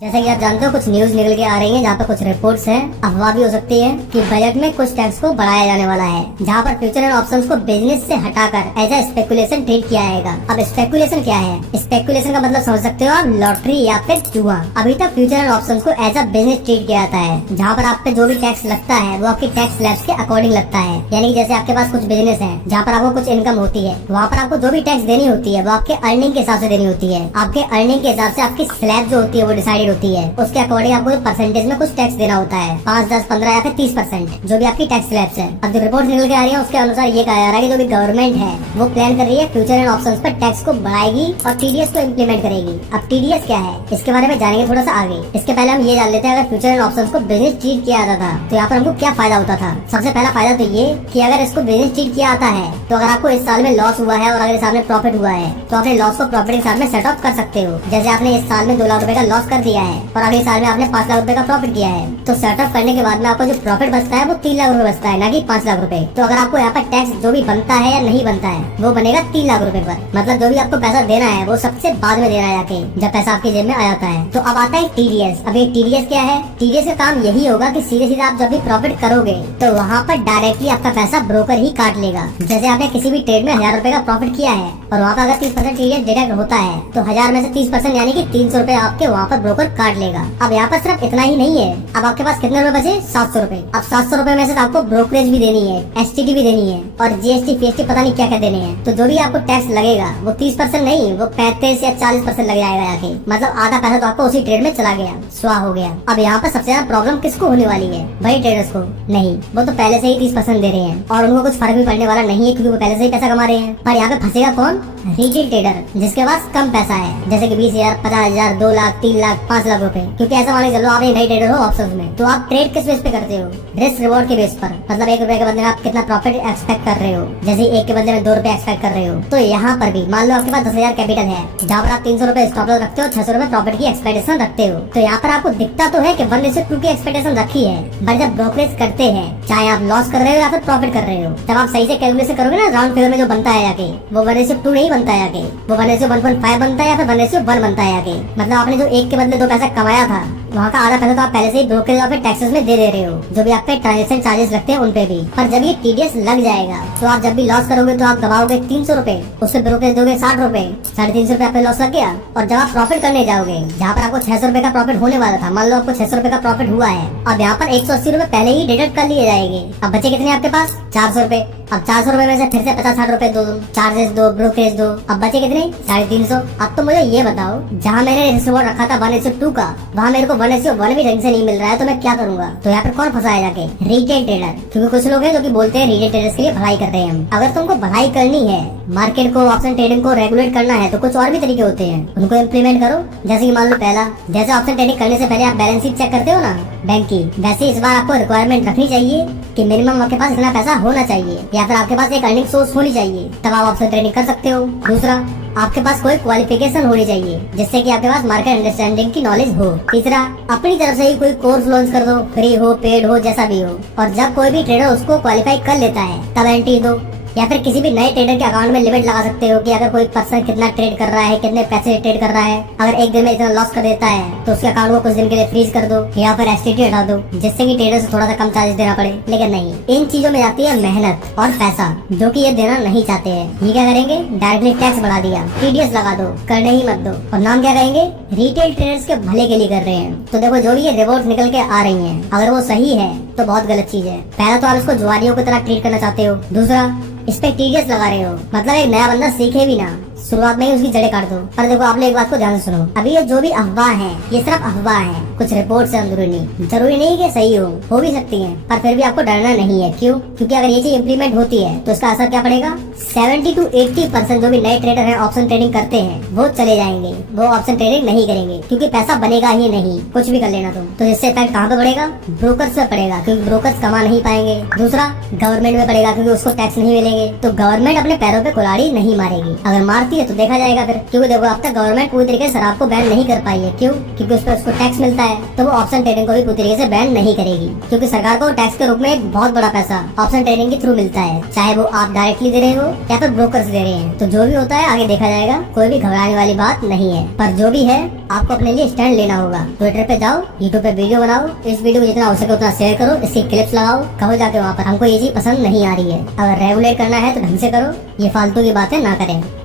जैसा कि आप जानते हो कुछ न्यूज निकल के आ रही है जहाँ पर कुछ रिपोर्ट्स हैं, अफवाह भी हो सकती है कि बजट में कुछ टैक्स को बढ़ाया जाने वाला है, जहाँ पर फ्यूचर एंड ऑप्शंस को बिजनेस से हटाकर एज ए स्पेकुलेशन ट्रीट किया जाएगा। अब स्पेकुलेशन क्या है? स्पेकुलेशन का मतलब समझ सकते हो आप, लॉटरी या फिर जुआ। अभी तक फ्यूचर एंड ऑप्शंस को एज अ बिजनेस ट्रीट किया जाता है, जहाँ पर आप पे जो भी टैक्स लगता है वो आपकी टैक्स स्लैब्स के अकॉर्डिंग लगता है। यानी जैसे आपके पास कुछ बिजनेस है जहाँ पर आपको कुछ इनकम होती है, वहाँ पर आपको जो भी टैक्स देनी होती है वो आपके अर्निंग के हिसाब से देनी होती है। आपके अर्निंग के हिसाब से आपकी स्लैब जो होती है वो डिसाइडेड होती है। उसके अकॉर्डिंग आपको परसेंटेज में कुछ टैक्स देना होता है, 5, 10, 15 या फिर 30%, जो भी आपकी टैक्स स्लैब्स है। अब जो रिपोर्ट निकल के आ रही है उसके अनुसार ये कहा जा रहा है कि जो भी गवर्नमेंट है वो प्लान कर रही है फ्यूचर एंड ऑप्शंस पर टैक्स को बढ़ाएगी और टीडीएस को इम्प्लीमेंट करेगी। अब टीडीएस क्या है इसके बारे में जानेंगे थोड़ा सा आगे। इसके पहले हम ये जान लेते हैं अगर फ्यूचर एंड ऑप्शंस को बिजनेस ट्रीट किया जाता था तो यहाँ पर हमको क्या फायदा होता था। सबसे पहला फायदा तो ये कि अगर इसको बिजनेस ट्रीट किया जाता है तो अगर आपको इस साल में लॉस हुआ है और अगर इस साल में प्रॉफिट हुआ है तो अपने लॉस को प्रॉफिट के साथ में सेट ऑफ कर सकते हो। जैसे आपने इस साल में 2 लाख रुपए का लॉस कर दिया है और अगले साल में आपने 5 लाख रुपए का प्रॉफिट किया है, तो सेट ऑफ करने के बाद में आपको जो प्रॉफिट बचता है वो 3 लाख रुपए बचता है, ना कि 5 लाख रुपए। तो अगर आपको यहाँ पर टैक्स जो भी बनता है या नहीं बनता है वो बनेगा 3 लाख रुपए पर। मतलब जो भी आपको पैसा देना है वो सबसे बाद में देना है जाके, जब पैसा आपकी जेब में आ जाता है। तो अब आता है टीडीएस। अब ये टीडीएस क्या है? टीडीएस का काम यही होगा कि सीधे सीधे आप जब भी प्रॉफिट करोगे तो वहाँ पर डायरेक्टली आपका पैसा ब्रोकर ही काट लेगा। जैसे आपने किसी भी ट्रेड में 1000 रुपए का प्रॉफिट किया है और वहाँ पर अगर 30% टीडीएस डिडक्ट होता है तो 1000 में से 30% यानी कि 300 रुपए आपके वहाँ पर ब्रोकर काट लेगा। अब यहाँ पर सिर्फ इतना ही नहीं है, अब आपके पास कितने रुपए बचे? 700 रुपए। अब 700 रुपए में से आपको ब्रोकरेज भी देनी है, एसटीडी भी देनी है और जीएसटी पीएसटी पता नहीं क्या क्या देने हैं। तो जो भी आपको टैक्स लगेगा वो 30% नहीं, वो 35 या 40% लग जाएगा आके। मतलब आधा पैसा तो आपको उसी ट्रेड में चला गया, स्वाह हो गया। अब यहाँ पर सबसे ज्यादा प्रॉब्लम किसको होने वाली है? वही ट्रेडर्स को। नहीं, वो तो पहले से ही 30% दे रहे हैं और उनको कुछ फर्क भी पड़ने वाला नहीं है क्योंकि वो पहले से ही पैसा कमा रहे हैं। पर यहाँ पे फंसेगा कौन? रिटेल ट्रेडर, जिसके पास कम पैसा है, जैसे कि 20,000, 50,000, 2 लाख, 3 लाख, 5 लाख रुपए। क्योंकि ऐसा मान के चलो आप एक नई ट्रेडर हो ऑप्शंस में, तो आप ट्रेड किस बेस पे करते हो? रिस्क रिवॉर्ड के बेस पर। मतलब 1 रुपए के बदले में आप कितना प्रॉफिट एक्सपेक्ट कर रहे हो। जैसे 1 के बदले में 2 रुपए एक्सपेक्ट कर रहे हो, तो यहाँ पर भी मान लो आपके पास 10,000 कैपिटल है, जहाँ पर आप 300 रुपए स्टॉप लॉस रखते हो, 600 रुपए प्रॉफिट की एक्सपेक्टेशन रखते हो। तो यहाँ पर आपको दिखता तो है कि 1:2 की एक्सपेक्टेशन रखी है, पर जब ब्रोकरेज करते हैं, चाहे आप लॉस कर रहे हो या फिर प्रॉफिट कर रहे हो, जब आप सही से कैलकुलेशन करोगे ना राउंड फिगर में जो बनता है जाके, वो 1:2 नहीं बनता है जाके, वो 1:1.5 बनता है या फिर 1:1 बनता है जाके। मतलब आपने जो 1 के बदले 2 पैसा कमाया था वहाँ का आधा पैसा तो आप पहले से ही ब्रोकरेज और फिर टैक्सेस में दे रहे हो, जो भी आप पे ट्रांजेक्शन चार्जेस लगते हैं उन पे भी। पर जब ये टीडीएस लग जाएगा तो आप जब भी लॉस करोगे तो आप गवाओगे 300 रुपए, उससे ब्रोकरेज दोगे 60 रुपए, 350 रुपए आप पे लॉस लग गया। और जब आप प्रॉफिट करने जाओगे, जहाँ पर आपको 600 रुपए का प्रॉफिट होने वाला था, मान लो आपको 600 रुपए का प्रॉफिट हुआ है, अब यहाँ पर 180 रुपए पहले ही डिडक्ट कर लिए जाएंगे। अब बचे कितने आपके पास? 400 रुपए। अब 400 रुपए में से फिर से 50-60 रुपए दो, चार्जेस दो, ब्रोकरेज दो, अब बचे कितने? 350। अब तो मुझे ये बताओ, जहाँ मैंने रिवॉर्ड रखा था 1:2 का, वहाँ मेरे को 1:1 भी ढंग से नहीं मिल रहा है, तो मैं क्या करूंगा? तो यहाँ पर कौन फंसा है जाके? Retail trader. क्योंकि कुछ लोग हैं जो कि बोलते हैं रिटेल ट्रेडर्स के लिए भलाई कर रहे हैं हम। अगर तुमको भलाई करनी है, मार्केट को, ऑप्शन ट्रेडिंग को रेगुलेट करना है, तो कुछ और भी तरीके होते हैं, उनको इम्प्लीमेंट करो। जैसे कि मान लो पहला, जैसे ऑप्शन ट्रेडिंग करने से पहले आप बैलेंस शीट चेक करते हो ना बैंक की, वैसे इस बार आपको रिक्वायरमेंट रखनी चाहिए कि मिनिमम आपके पास इतना पैसा होना चाहिए या फिर आपके पास एक अर्निंग सोर्स होनी चाहिए, तब आप ऑप्शन ट्रेडिंग कर सकते हो। दूसरा, आपके पास कोई क्वालिफिकेशन होनी चाहिए जिससे कि आपके पास मार्केट अंडरस्टैंडिंग की नॉलेज हो। तीसरा, अपनी तरफ से ही कोई कोर्स लॉन्च कर दो, फ्री हो, पेड हो, जैसा भी हो। और जब कोई भी ट्रेडर उसको क्वालिफाई कर लेता है तब एंट्री दो। या फिर किसी भी नए ट्रेडर के अकाउंट में लिमिट लगा सकते हो कि अगर कोई पर्सन कितना ट्रेड कर रहा है, कितने पैसे ट्रेड कर रहा है, अगर एक दिन में इतना लॉस कर देता है तो उसके अकाउंट को कुछ दिन के लिए फ्रीज कर दो या फिर एसटीटी हटा दो, जिससे कि ट्रेडर से थोड़ा सा कम चार्जेस देना पड़े। लेकिन नहीं, इन चीजों में जाती है मेहनत और पैसा, जो कि ये देना नहीं चाहते हैं। ये क्या करेंगे? डायरेक्टली टैक्स बढ़ा दिया, टीडीएस लगा दो, करने ही मत दो। और नाम क्या कहेंगे? रिटेल ट्रेडर्स के भले के लिए कर रहे हैं। तो देखो, जो भी ये रिवॉर्ड निकल के आ रही है, अगर वो सही है तो बहुत गलत चीज है। पहला तो आप इसको जुआरियों की तरह ट्रीट करना चाहते हो। दूसरा, इस पे टीडीएस लगा रहे हो, मतलब एक नया बंदा सीखे भी ना, शुरुआत में ही उसकी जड़ें काट दो। पर देखो, आप लोग एक बात को ध्यान से सुनो, अभी ये जो भी अफवाह है ये सिर्फ अफवाह है, कुछ रिपोर्ट्स है अंदरूनी। जरूरी नहीं कि सही हो भी सकती है, पर फिर भी आपको डरना नहीं है। क्यों? क्योंकि अगर ये चीज इम्प्लीमेंट होती है तो इसका असर क्या पड़ेगा? 70 to 80% जो भी नए ट्रेडर हैं ऑप्शन ट्रेडिंग करते हैं वो चले जाएंगे, वो ऑप्शन ट्रेडिंग नहीं करेंगे, क्योंकि पैसा बनेगा ही नहीं, कुछ भी कर लेना तुम। तो इससे इफेक्ट कहाँ पे पड़ेगा? ब्रोकर्स पे पड़ेगा, क्योंकि ब्रोकर्स कमा नहीं पाएंगे। दूसरा, गवर्नमेंट में पड़ेगा, क्योंकि उसको टैक्स नहीं मिलेंगे। तो गवर्नमेंट अपने पैरों पे कुल्हाड़ी नहीं मारेगी, अगर मारती है तो देखा जाएगा फिर। क्योंकि देखो, अब तक गवर्नमेंट पूरी तरीके से शराब को बैन नहीं कर पाई है। क्यों? क्योंकि उस पर उसको टैक्स मिलता है, तो वो ऑप्शन ट्रेडिंग को भी पूरी तरीके से बैन नहीं करेगी, क्योंकि सरकार को टैक्स के रूप में एक बहुत बड़ा पैसा ऑप्शन ट्रेडिंग के थ्रू मिलता है, चाहे वो आप डायरेक्टली दे रहे हो या फिर ब्रोकर्स दे रहे हैं। तो जो भी होता है आगे देखा जाएगा, कोई भी घबराने वाली बात नहीं है। पर जो भी है आपको अपने लिए स्टैंड लेना होगा। ट्विटर पे जाओ, यूट्यूब पे वीडियो बनाओ, इस वीडियो को जितना हो सके उतना शेयर करो, इसकी क्लिप्स लगाओ, कहो जाके वहाँ पर हमको ये चीज पसंद नहीं आ रही है। अगर रेगुलेट करना है तो ढंग से करो, ये फालतू की बातें ना करें।